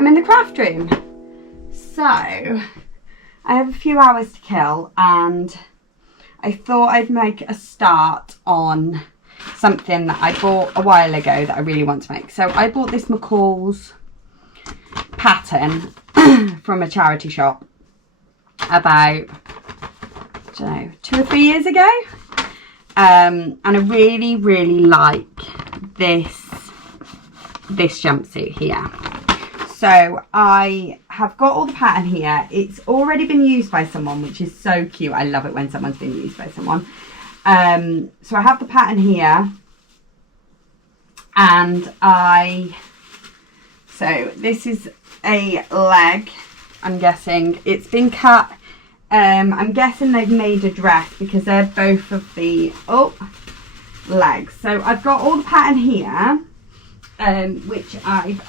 I'm in the craft room. So, I have a few hours to kill and I thought I'd make a start on something that I bought a while ago that I really want to make. So I bought this McCall's pattern from a charity shop about, I don't know, 2 or 3 years ago. And I really, really like this jumpsuit here. So I have got all the pattern here. It's already been used by someone, which is so cute. I love it when someone's been used by someone. So I have the pattern here, and so this is a leg. I'm guessing it's been cut. I'm guessing they've made a dress because they're both of the legs. So I've got all the pattern here, which I've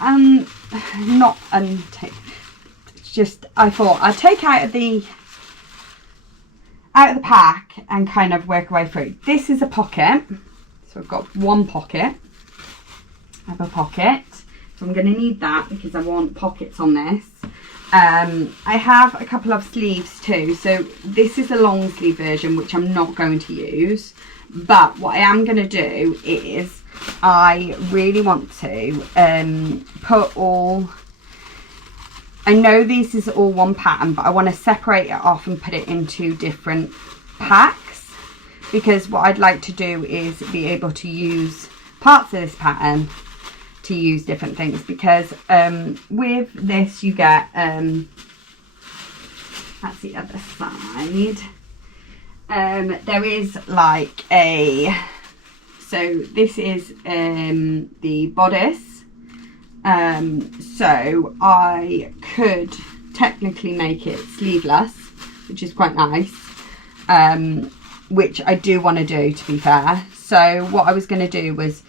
not untaken. It's just I thought I'd take out of the pack and kind of work our way through. This is a pocket, so I've got one pocket. I have a pocket, so I'm going to need that because I want pockets on this. I have a couple of sleeves too, so this is a long sleeve version which I'm not going to use, but what I am going to do is I really want to put all, I know this is all one pattern, but I want to separate it off and put it into different packs, because what I'd like to do is be able to use parts of this pattern to use different things, because with this you get that's the other side, there is like a, so this is the bodice, so I could technically make it sleeveless, which is quite nice, which I do want to do, to be fair. So what I was going to do was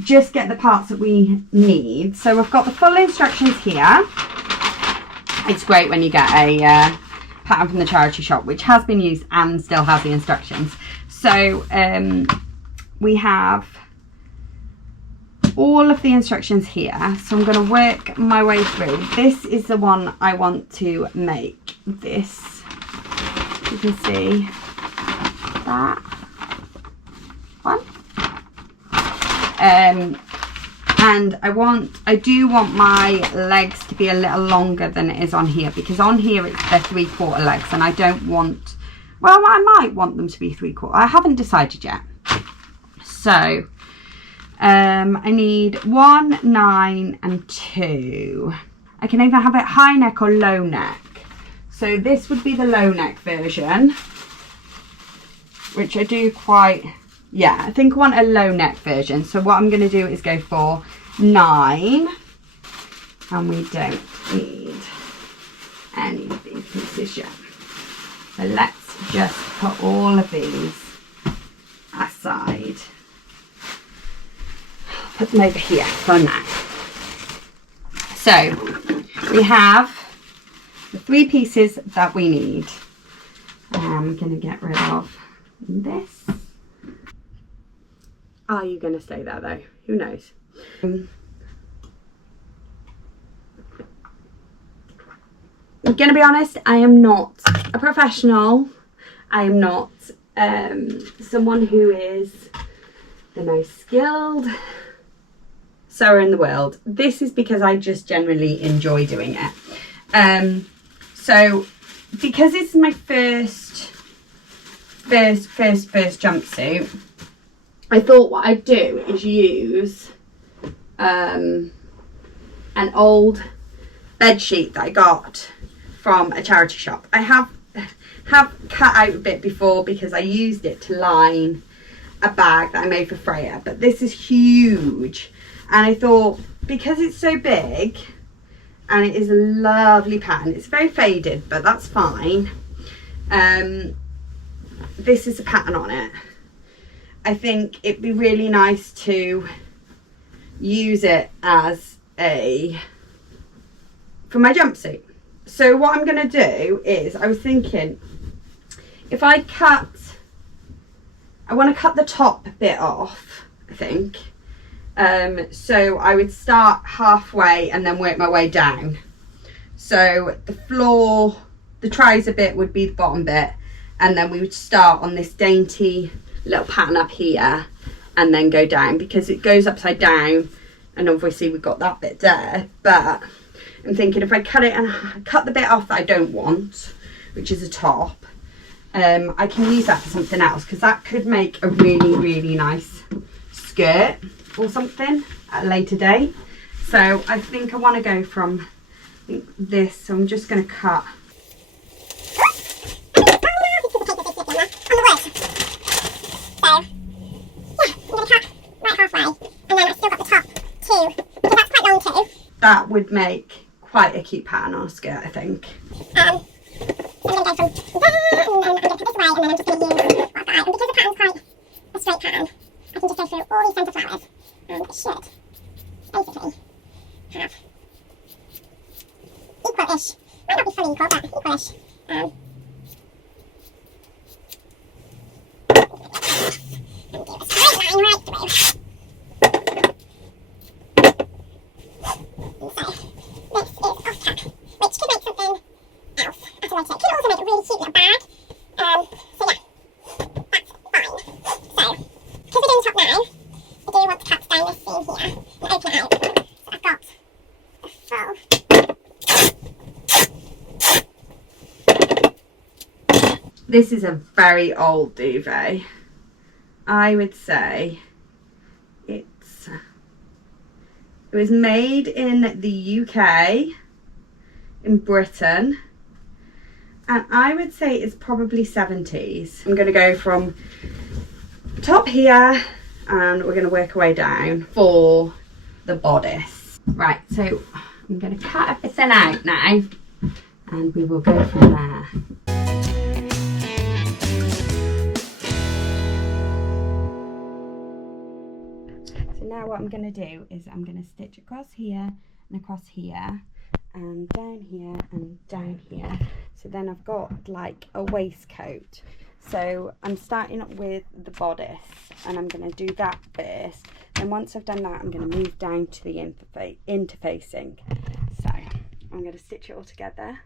just get the parts that we need. So we've got the full instructions here. It's great when you get a pattern from the charity shop which has been used and still has the instructions. So we have all of the instructions here, so I'm going to work my way through. This is the one I want to make. This, you can see that one. And I do want my legs to be a little longer than it is on here, because on here it's the 3/4 legs, and I don't want, well, I might want them to be 3/4. I haven't decided yet. So I need 1, 9 and 2. I can either have it high neck or low neck. So this would be the low neck version, which I do quite, yeah, I think I want a low neck version. So what I'm going to do is go for 9, and we don't need any of these pieces yet. So let's just put all of these aside. Put them over here for now. So we have the 3 pieces that we need. I'm going to get rid of this. Are you going to stay there though? Who knows? I'm going to be honest, I am not a professional. I am not someone who is the most skilled sewer in the world. This is because I just generally enjoy doing it. So because it's my first jumpsuit, I thought what I'd do is use an old bed sheet that I got from a charity shop. I have cut out a bit before because I used it to line a bag that I made for Freya, but this is huge, and I thought because it's so big and it is a lovely pattern, it's very faded, but that's fine. This is a pattern on it. I think it'd be really nice to use it as for my jumpsuit. So what I'm going to do is, I was thinking, if I want to cut the top bit off, I think, So I would start halfway and then work my way down. So the floor, the trouser bit would be the bottom bit, and then we would start on this dainty little pattern up here and then go down, because it goes upside down, and obviously we've got that bit there. But I'm thinking if I cut it and cut the bit off that I don't want, which is a top, I can use that for something else, because that could make a really, really nice skirt or something at a later date. So I think I want to go from this, so I'm just going to cut. That would make quite a cute pattern on a skirt, I think. I'm going to go from there, and then I'm going to cut this way, and then I'm just going to use that. And because the pattern's quite a straight pattern, I can just go through all these centre flowers, and it should basically have equal-ish, might not be fully equal, but equal-ish. And do a straight line right through. So, this is off cap, which could make something else. That's what I say. It could also make a really cute little bag. So yeah, that's fine. So, because we're doing the top now, I do want to cut down this seam here and open it out. So I've got the full. This is a very old duvet. I would say it was made in the UK, in Britain, and I would say it's probably 70s. I'm going to go from top here and we're going to work our way down for the bodice. Right, so I'm going to cut everything out now and we will go from there. So now what I'm going to do is I'm going to stitch across here and across here and down here and down here. So then I've got like a waistcoat. So I'm starting with the bodice and I'm going to do that first. And once I've done that, I'm going to move down to the interfacing. So I'm going to stitch it all together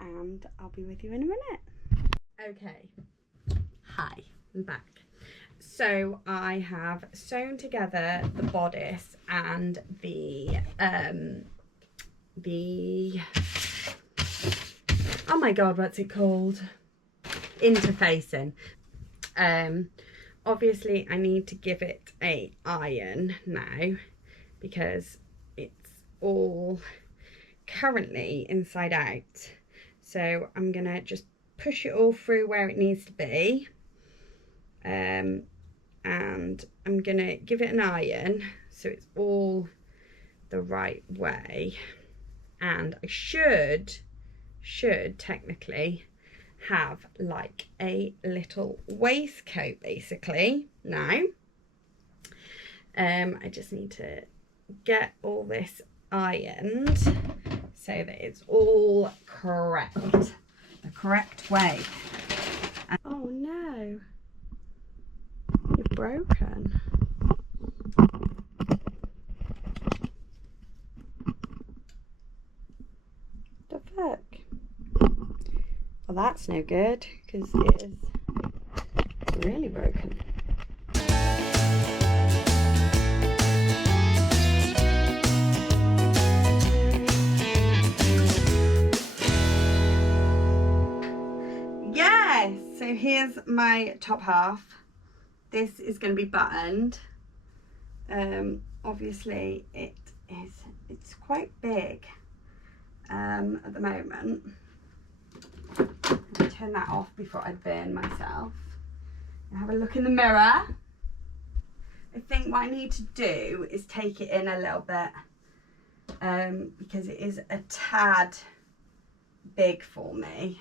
and I'll be with you in a minute. Okay, hi, I'm back. So I have sewn together the bodice and the oh my god, what's it called? Interfacing. Obviously I need to give it a iron now because it's all currently inside out. So I'm gonna just push it all through where it needs to be. And I'm gonna give it an iron so it's all the right way, and I should technically have like a little waistcoat basically now. I just need to get all this ironed so that it's all correct, the correct way. Oh no, you're broken. The fuck? Well, that's no good because it is really broken. Yes, so here's my top half. This is going to be buttoned. Obviously it's quite big at the moment. I'll turn that off before I burn myself. I'll have a look in the mirror. I think what I need to do is take it in a little bit because it is a tad big for me.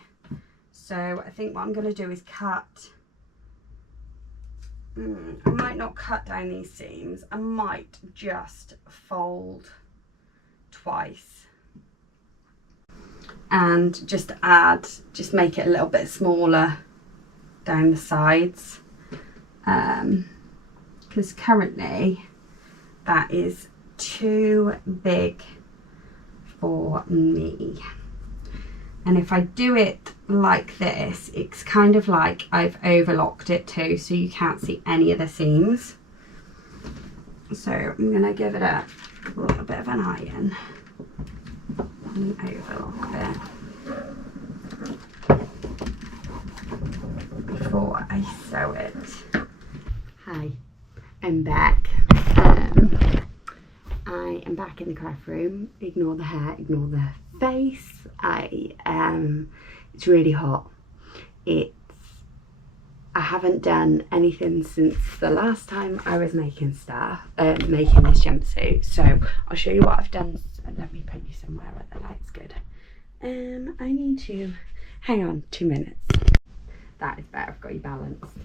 So I think what I'm going to do is cut. I might not cut down these seams. I might just fold twice and just make it a little bit smaller down the sides, because currently that is too big for me. And if I do it like this, it's kind of like I've overlocked it too, so you can't see any of the seams. So I'm gonna give it a little bit of an iron and overlock it before I sew it. Hi, I'm back. I am back in the craft room. Ignore the hair, ignore the face. It's really hot. I haven't done anything since the last time I was making this jumpsuit. So I'll show you what I've done. Let me put you somewhere where the light's good. I need to, hang on 2 minutes. That is better, I've got you balanced.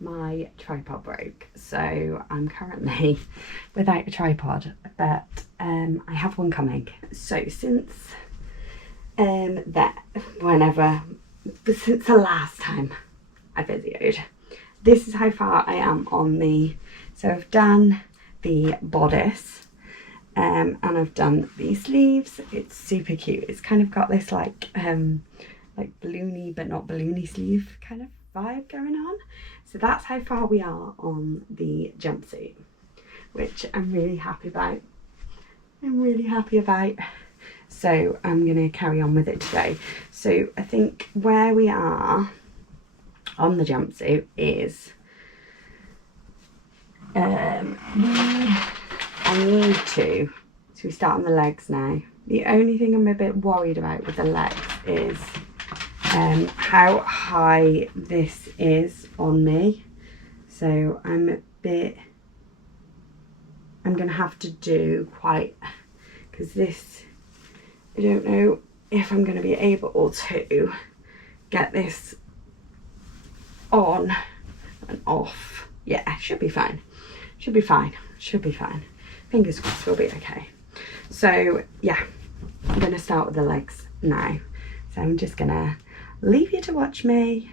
My tripod broke, so I'm currently without a tripod, but I have one coming. So since the last time I videoed, this is how far I am on so I've done the bodice and I've done the sleeves. It's super cute. It's kind of got this like balloony but not balloony sleeve kind of vibe going on. So that's how far we are on the jumpsuit, which I'm really happy about. So I'm going to carry on with it today. So I think where we are on the jumpsuit is so we start on the legs now. The only thing I'm a bit worried about with the legs is how high this is on me. So I'm gonna have to do because this, I don't know if I'm gonna be able to get this on and off. Yeah, should be fine. Fingers crossed we'll be okay. So yeah, I'm gonna start with the legs now. So I'm just gonna leave you to watch me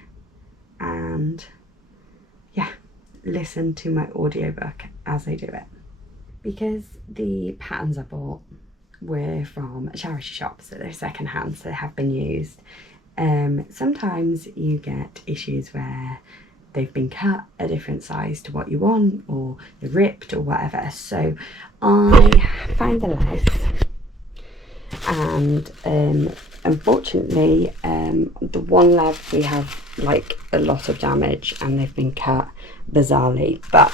and yeah, listen to my audiobook as I do it. Because the patterns I bought were from a charity shop, so they're second hand, so they have been used. Sometimes you get issues where they've been cut a different size to what you want, or they're ripped or whatever. So I found the legs, and unfortunately the one leg we have like a lot of damage and they've been cut bizarrely, but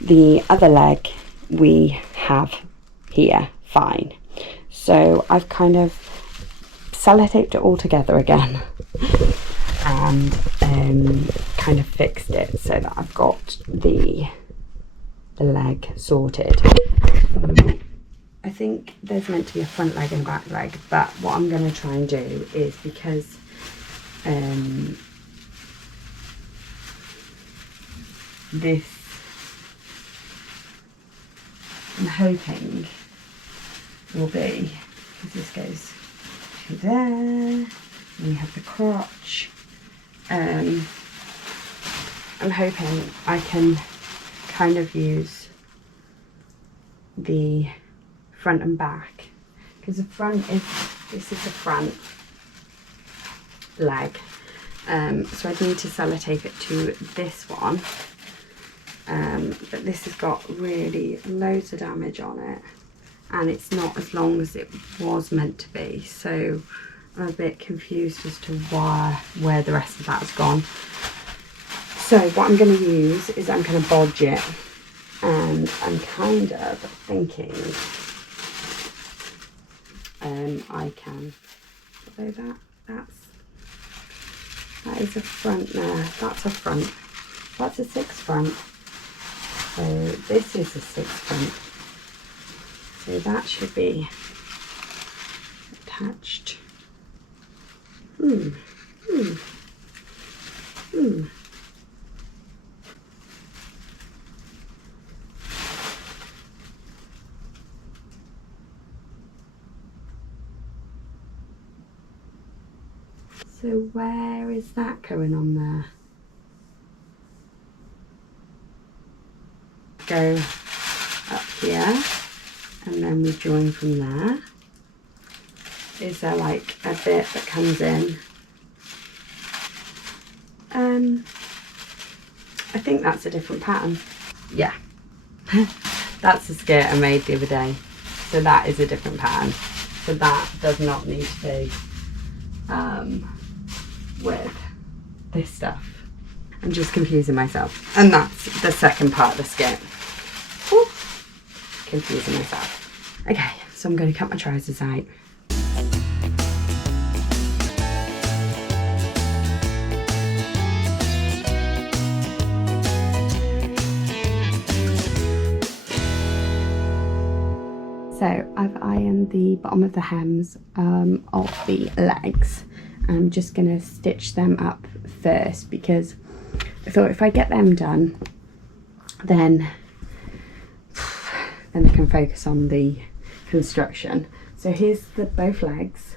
the other leg we have here fine. So I've kind of sellotaped it all together again and kind of fixed it so that I've got the leg sorted. I think there's meant to be a front leg and a back leg, but what I'm going to try and do is, because this, I'm hoping will be, because this goes to there, and we have the crotch. I'm hoping I can kind of use the front and back, because the front is, this is the front leg, so I'd need to sellotape it to this one, but this has got really loads of damage on it and it's not as long as it was meant to be, so I'm a bit confused as to where the rest of that has gone. So what I'm going to use is I'm going to bodge it, and I'm kind of thinking I can, although that is a front there, that's a front, that's a 6 front, so this is a 6 front, so that should be attached. So where is that going on there? Go up here, and then we join from there. Is there like a bit that comes in? I think that's a different pattern. Yeah, that's the skirt I made the other day. So that is a different pattern. So that does not need to be with this stuff. I'm just confusing myself. And that's the second part of the skirt. Ooh, confusing myself. Okay, so I'm going to cut my trousers out. So I've ironed the bottom of the hems of the legs. I'm just going to stitch them up first because I thought if I get them done, then I can focus on the construction. So here's the both legs,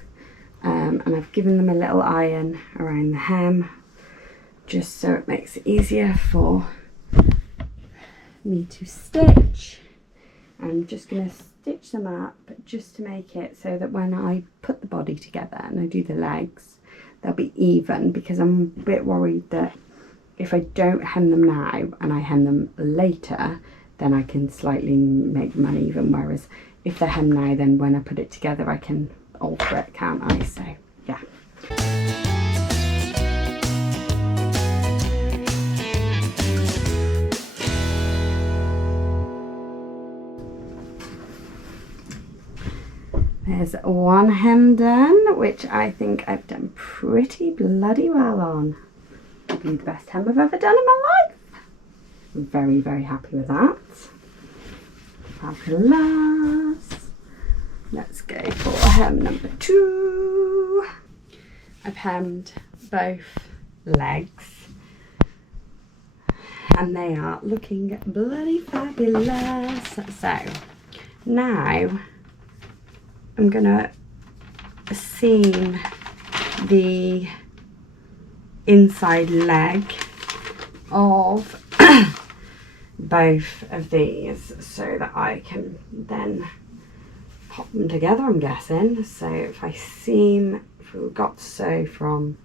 and I've given them a little iron around the hem just so it makes it easier for me to stitch. I'm just going to stitch them up just to make it so that when I put the body together and I do the legs, they'll be even, because I'm a bit worried that if I don't hem them now and I hem them later, then I can slightly make them uneven, whereas if they're hemmed now, then when I put it together I can alter it, can't I? So yeah. There's one hem done, which I think I've done pretty bloody well on. Probably the best hem I've ever done in my life. I'm very, very happy with that. Fabulous. Let's go for hem number 2. I've hemmed both legs and they are looking bloody fabulous. So now I'm gonna seam the inside leg of both of these so that I can then pop them together, I'm guessing. So if I seam, if we've got to sew from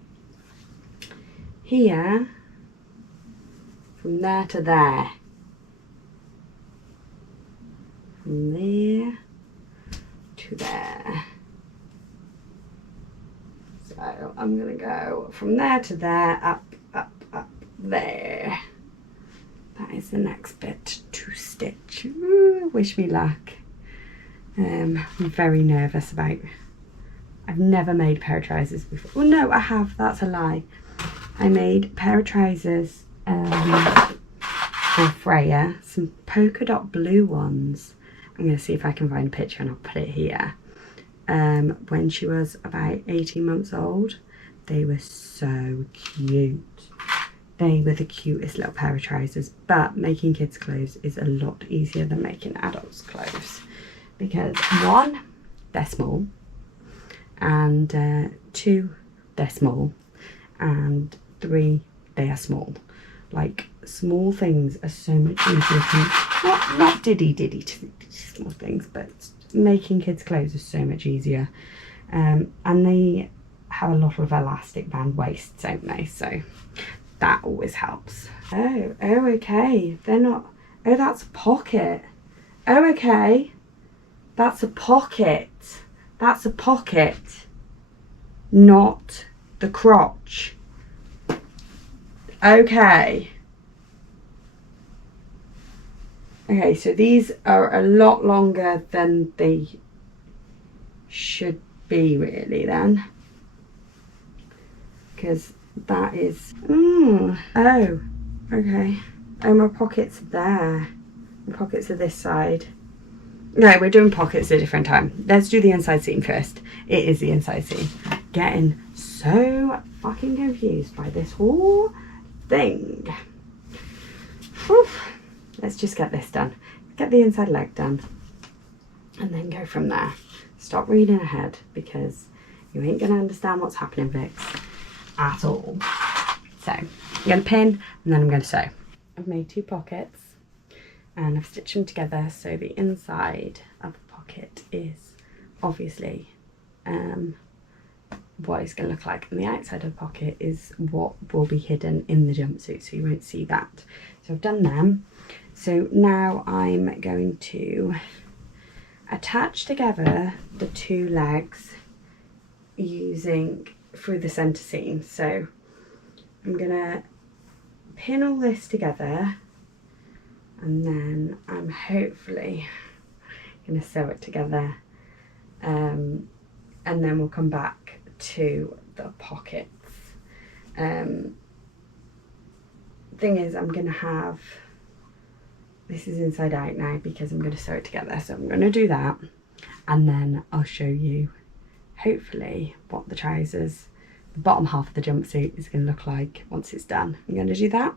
here, from there to there, from there to there. So I'm going to go from there to there, up, up, up, there. That is the next bit to stitch. Ooh, wish me luck. I'm very nervous about. I've never made a pair of trousers before. Oh no, I have. That's a lie. I made a pair of trousers for Freya, some polka dot blue ones. I'm going to see if I can find a picture and I'll put it here. When she was about 18 months old. They were so cute. They were the cutest little pair of trousers, but making kids clothes is a lot easier than making adults clothes because 1, they're small, and 2, they're small, and 3, they are small. Like, small things are so much easier to, not diddy small things, but making kids clothes is so much easier. And they have a lot of elastic band waists, don't they? So that always helps. Oh, okay. They're not, oh, that's a pocket. Oh, okay. That's a pocket. That's a pocket, not the crotch. Okay. Okay, so these are a lot longer than they should be really then. Because that is, oh, okay. Oh, my pockets are there. My pockets are this side. No, we're doing pockets at a different time. Let's do the inside seam first. It is the inside seam. Getting so fucking confused by this whole thing. Whew. Let's just get this done. Get the inside leg done. And then go from there. Stop reading ahead because you ain't going to understand what's happening, Vix, at all. So, I'm going to pin and then I'm going to sew. I've made 2 pockets. and I've stitched them together so the inside of the pocket is obviously what it's going to look like, and the outside of the pocket is what will be hidden in the jumpsuit, so you won't see that. So I've done them. So now I'm going to attach together the two legs using through the center seam. So I'm gonna pin all this together, and then I'm hopefully gonna sew it together, and then we'll come back to the pockets. Thing is, I'm gonna have this is inside out now because I'm gonna sew it together, so I'm gonna do that, and then I'll show you hopefully what the trousers, the bottom half of the jumpsuit is going to look like once it's done. I'm going to do that.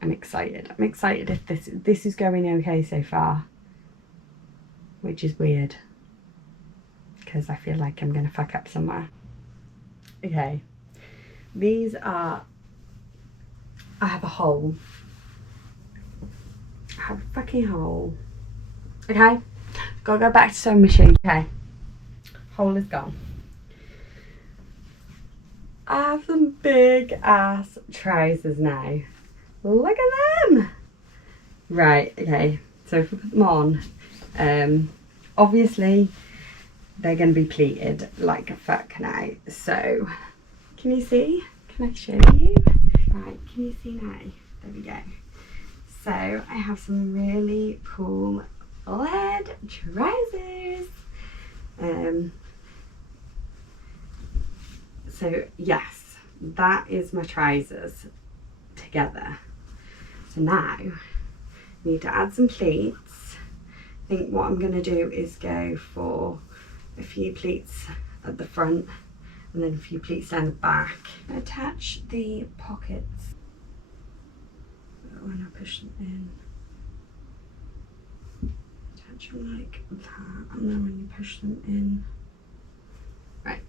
I'm excited. I'm excited if this is going okay so far, which is weird because I feel like I'm going to fuck up somewhere. Okay, these are, I have a hole. I have a fucking hole. Okay, gotta go back to sewing machine. Okay. Hole is gone. I have some big ass trousers now. Look at them. Right, okay, so if we put them on, obviously they're going to be pleated like a fuck now. So can you see? Can I show you? Right, can you see now? There we go. So I have some really cool lead trousers. So yes, that is my trousers together. So now I need to add some pleats. I think what I'm going to do is go for a few pleats at the front and then a few pleats down the back. Attach the pockets when I push them in. Attach them like that, and then when you push them in. Right.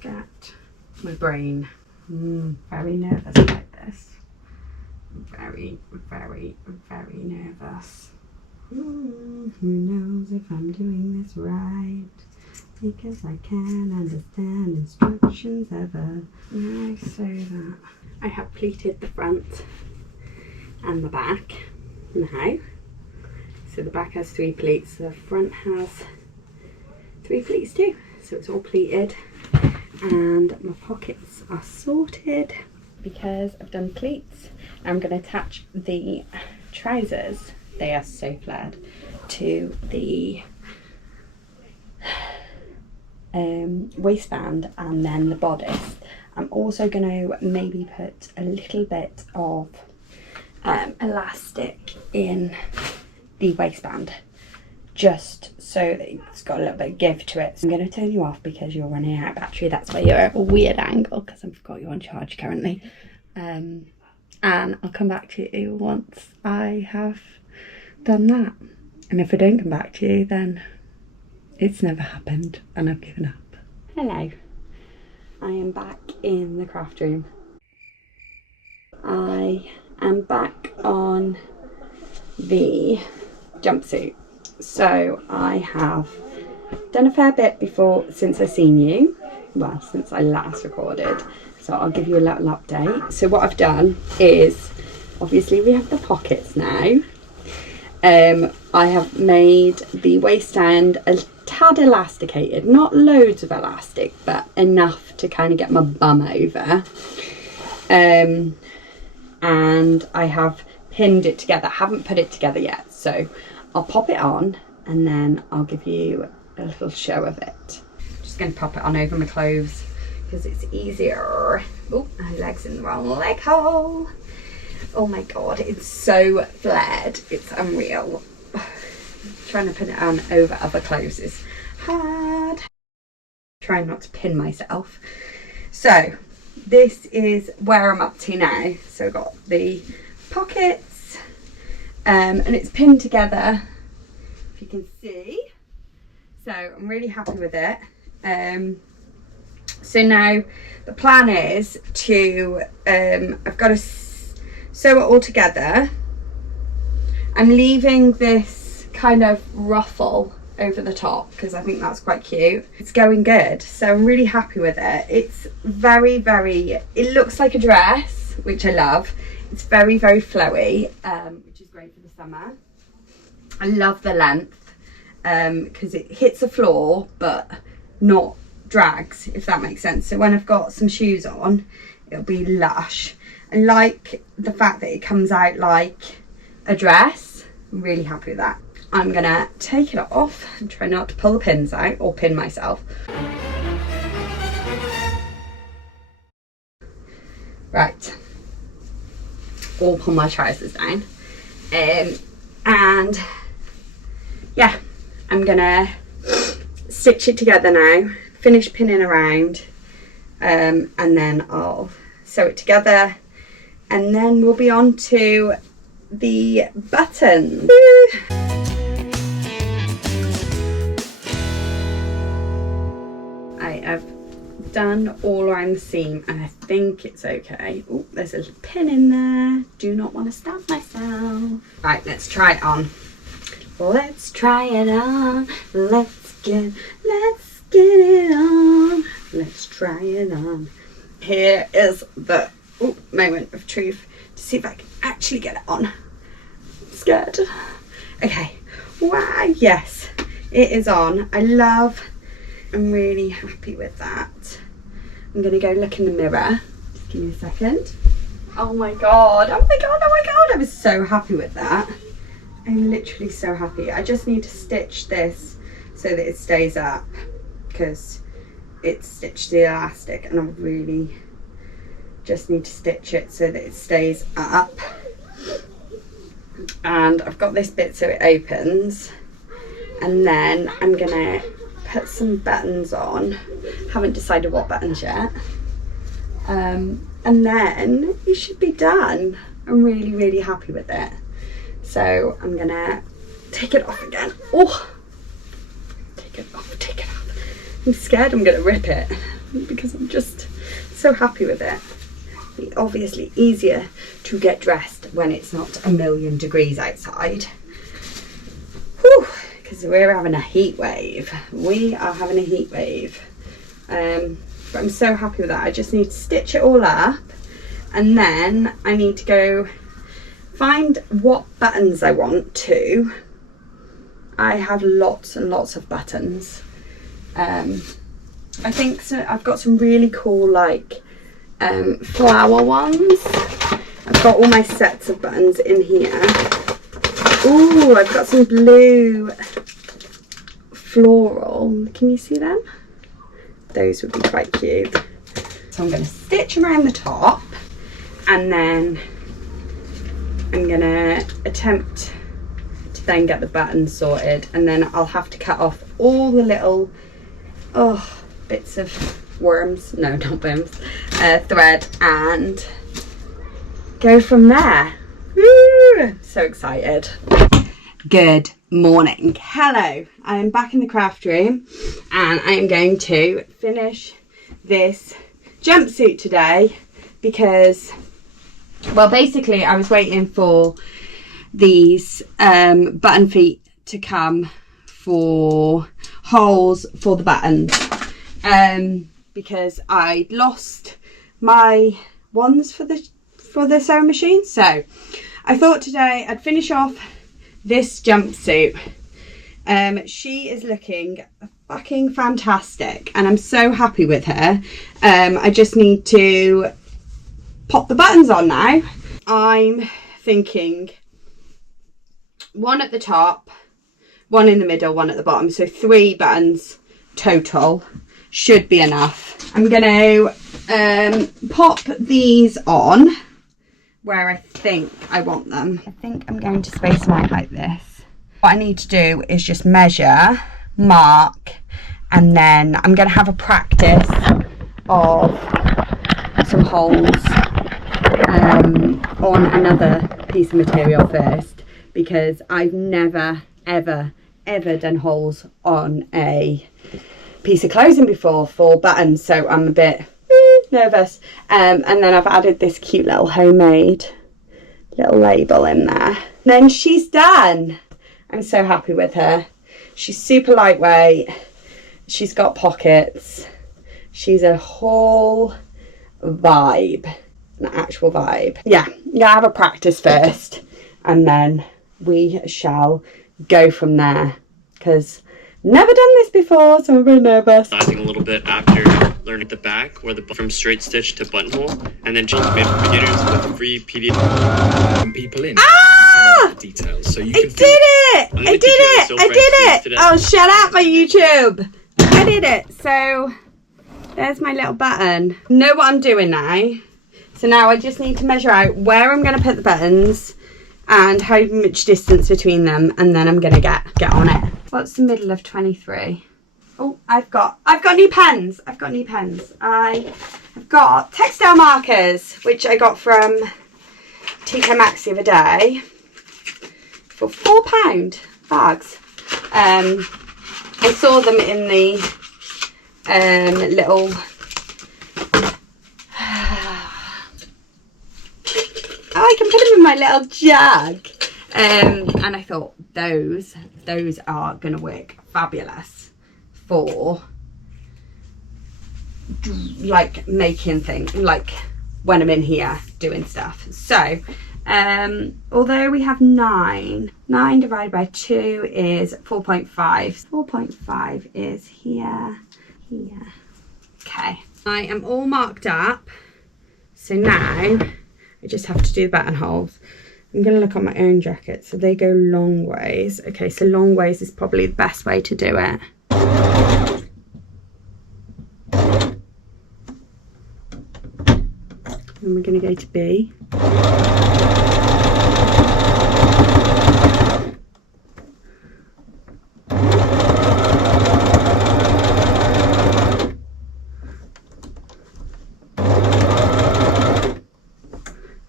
Get my brain very nervous about this. Very nervous. Who knows if I'm doing this right, because I can't understand instructions ever. Now so that I have pleated the front and the back now. So the back has 3 pleats, the front has 3 pleats too. So it's all pleated. And my pockets are sorted because I've done pleats. I'm going to attach the trousers, they are so flared, to the waistband and then the bodice. I'm also going to maybe put a little bit of elastic in the waistband, just so that it's got a little bit of give to it. So I'm going to turn you off because you're running out of battery. That's why you're at a weird angle, because I've got you on charge currently. And I'll come back to you once I have done that. And if I don't come back to you, then it's never happened and I've given up. Hello, I am back in the craft room. I am back on the jumpsuit. So I have done a fair bit since I've seen you, well, since I last recorded, so I'll give you a little update. So what I've done is, obviously we have the pockets now. I have made the waistband a tad elasticated, not loads of elastic, but enough to kind of get my bum over. And I have pinned it together, haven't put it together yet, so I'll pop it on and then I'll give you a little show of it. I'm just going to pop it on over my clothes because it's easier. Oh, my leg's in the wrong leg hole. Oh my god, it's so flared. It's unreal. Trying to put it on over other clothes is hard. Trying not to pin myself. So this is where I'm up to now. So I've got the pockets and it's pinned together, if you can see. So I'm really happy with it. So now the plan is to I've got to sew it all together I'm leaving this kind of ruffle over the top because I think that's quite cute. It's going good, so I'm really happy with it. It's very, very, it looks like a dress, which I love. It's very, very flowy, which is great for the summer. I love the length because it hits the floor but not drags, if that makes sense. So when I've got some shoes on, it'll be lush. I like the fact that it comes out like a dress. I'm really happy with that. I'm gonna take it off and try not to pull the pins out or pin myself. Right, all pull my trousers down. And yeah, I'm gonna stitch it together now, finish pinning around, and then I'll sew it together, and then we'll be on to the buttons. I have done all around the seam and I think it's okay. Oh, there's a little pin in there. Do not want to stab myself. Right, let's try it on. Let's try it on. Let's get it on. Let's try it on. Here is the moment of truth to see if I can actually get it on. I'm scared. Okay. Wow, yes, it is on. I'm really happy with that. I'm gonna go look in the mirror. Just give me a second. Oh my god, oh my god, oh my god. I was so happy with that. I'm literally so happy. I just need to stitch this so that it stays up because it's stitched the elastic, and I really just need to stitch it so that it stays up. And I've got this bit so it opens, and then I'm gonna put some buttons on. Haven't decided what buttons yet. And then it should be done. I'm really, really happy with it. So I'm gonna take it off again. Oh, take it off, take it off. I'm scared I'm gonna rip it because I'm just so happy with it. It's obviously easier to get dressed when it's not 1,000,000 degrees outside. Whew. Because we're having a heat wave. We are having a heat wave. But I'm so happy with that. I just need to stitch it all up, and then I need to go find what buttons I want to. I have lots and lots of buttons. I think so. I've got some really cool like flower ones. I've got all my sets of buttons in here. Ooh, I've got some blue floral. Can you see them? Those would be quite cute. So I'm going to stitch around the top, and then I'm going to attempt to then get the buttons sorted, and then I'll have to cut off all the little bits of worms, no, not worms, thread, and go from there. Woo! So excited. Good morning. Hello, I'm back in the craft room and I am going to finish this jumpsuit today because, well, basically I was waiting for these button feet to come for holes for the buttons because I lost my ones for the sewing machine. So I thought today I'd finish off this jumpsuit. She is looking fucking fantastic and I'm so happy with her. I just need to pop the buttons on now. I'm thinking one at the top, one in the middle, one at the bottom, so 3 buttons total should be enough. I'm going to pop these on where I think I want them. I think I'm going to space them out like this. What I need to do is just measure, mark, and then I'm going to have a practice of some holes on another piece of material first, because I've never ever done holes on a piece of clothing before for buttons, so I'm a bit nervous. And then I've added this cute little homemade little label in there. Then she's done. I'm so happy with her. She's super lightweight. She's got pockets. She's a whole vibe, an actual vibe. Yeah, you gotta have a practice first, and then we shall go from there, because never done this before, so I'm very nervous. A little bit after learning the back, where the from straight stitch to buttonhole, and then just made for beginners with a free PDF. People in details, so you can I did it! Oh, shut up, my YouTube! I did it. So there's my little button. Know what I'm doing now. So now I just need to measure out where I'm going to put the buttons and how much distance between them, and then I'm going to get on it. What's the middle of 23? Oh, I've got new pens. I've got textile markers, which I got from TK Maxx the other day for £4 bags. I saw them in the little I can put them in my little jug, and I thought those are gonna work fabulous for like making things, like when I'm in here doing stuff. So although we have 9 divided by 2 is 4.5. 4.5 is here. Okay, I am all marked up, so now I just have to do the buttonholes. I'm going to look at my own jacket, so they go long ways. Okay, so long ways is probably the best way to do it. And we're going to go to B.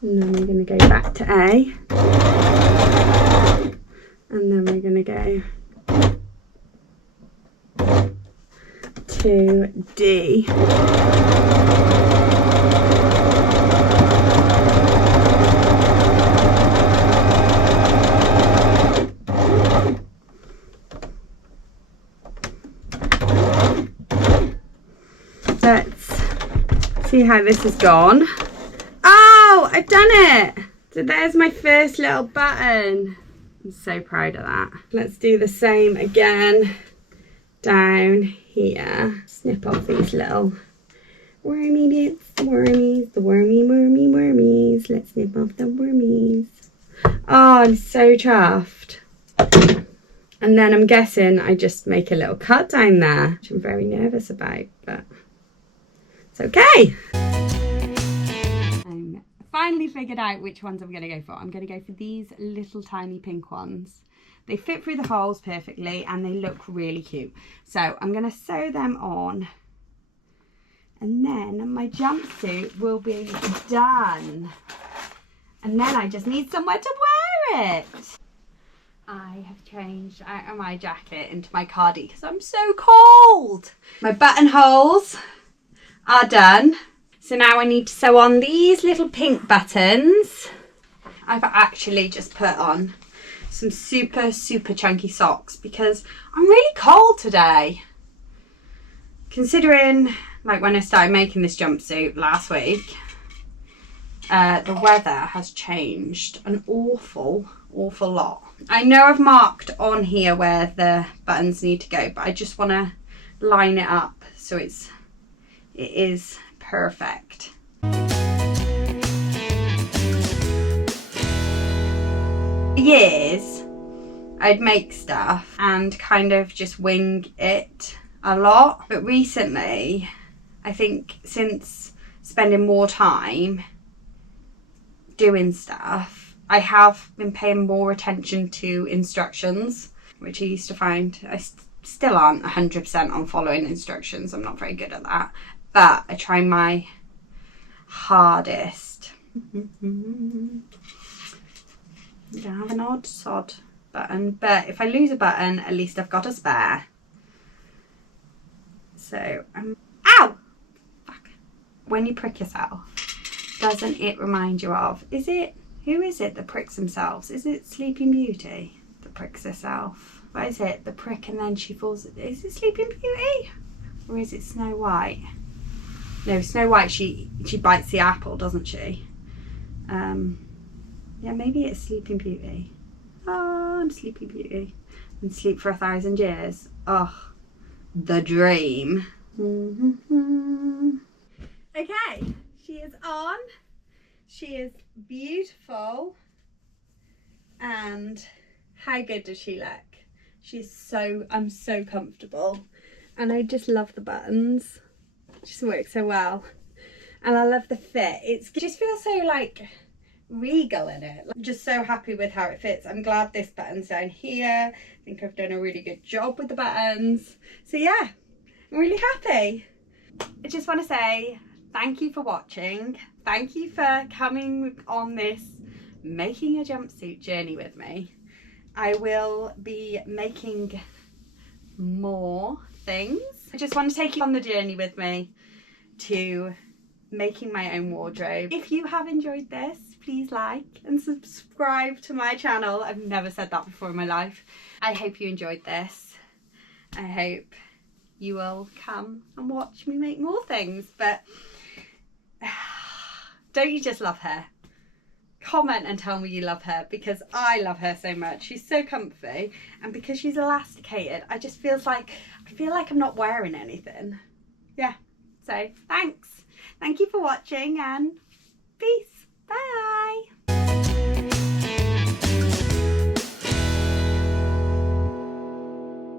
And then we're going to go back to A, and then we're going to go to D. Let's see how this has gone. Oh, I've done it! So there's my first little button. I'm so proud of that. Let's do the same again down here. Snip off these little wormy bits, the wormies, the wormies. Let's snip off the wormies. Oh, I'm so chuffed. And then I'm guessing I just make a little cut down there, which I'm very nervous about, but it's okay. Finally figured out which ones I'm going to go for. I'm going to go for these little tiny pink ones. They fit through the holes perfectly and they look really cute. So I'm going to sew them on, and then my jumpsuit will be done. And then I just need somewhere to wear it. I have changed out of my jacket into my cardi because I'm so cold. My buttonholes are done. So now I need to sew on these little pink buttons. I've actually just put on some super chunky socks because I'm really cold today. Considering like when I started making this jumpsuit last week, the weather has changed an awful lot. I know I've marked on here where the buttons need to go, but I just want to line it up so it is perfect. Years I'd make stuff and kind of just wing it a lot, but recently I think since spending more time doing stuff, I have been paying more attention to instructions, which I used to find I still aren't 100% on following instructions. I'm not very good at that, but I try my hardest. Don't have an odd sod button, but if I lose a button, at least I've got a spare. So ow! Fuck. When you prick yourself, doesn't it remind you of, who Who is it that pricks themselves? Is it Sleeping Beauty that pricks herself? What is it? The prick and then she falls. Is it Sleeping Beauty? Or is it Snow White? No, Snow White, she bites the apple, doesn't she? Yeah, maybe it's Sleeping Beauty. Oh, I'm Sleeping Beauty. And sleep for 1,000 years. Oh, the dream. Okay, she is on. She is beautiful. And how good does she look? I'm so comfortable. And I just love the buttons. It just works so well. And I love the fit. It just feels so like regal in it. I'm just so happy with how it fits. I'm glad this button's down here. I think I've done a really good job with the buttons. So yeah, I'm really happy. I just want to say thank you for watching. Thank you for coming on this making a jumpsuit journey with me. I will be making more things. I just want to take you on the journey with me to making my own wardrobe. If you have enjoyed this, please like and subscribe to my channel. I've never said that before in my life. I hope you enjoyed this. I hope you will come and watch me make more things. But don't you just love her? Comment and tell me you love her, because I love her so much. She's so comfy, and because she's elasticated, I feel like I'm not wearing anything. Yeah, so thanks. Thank you for watching, and peace. Bye.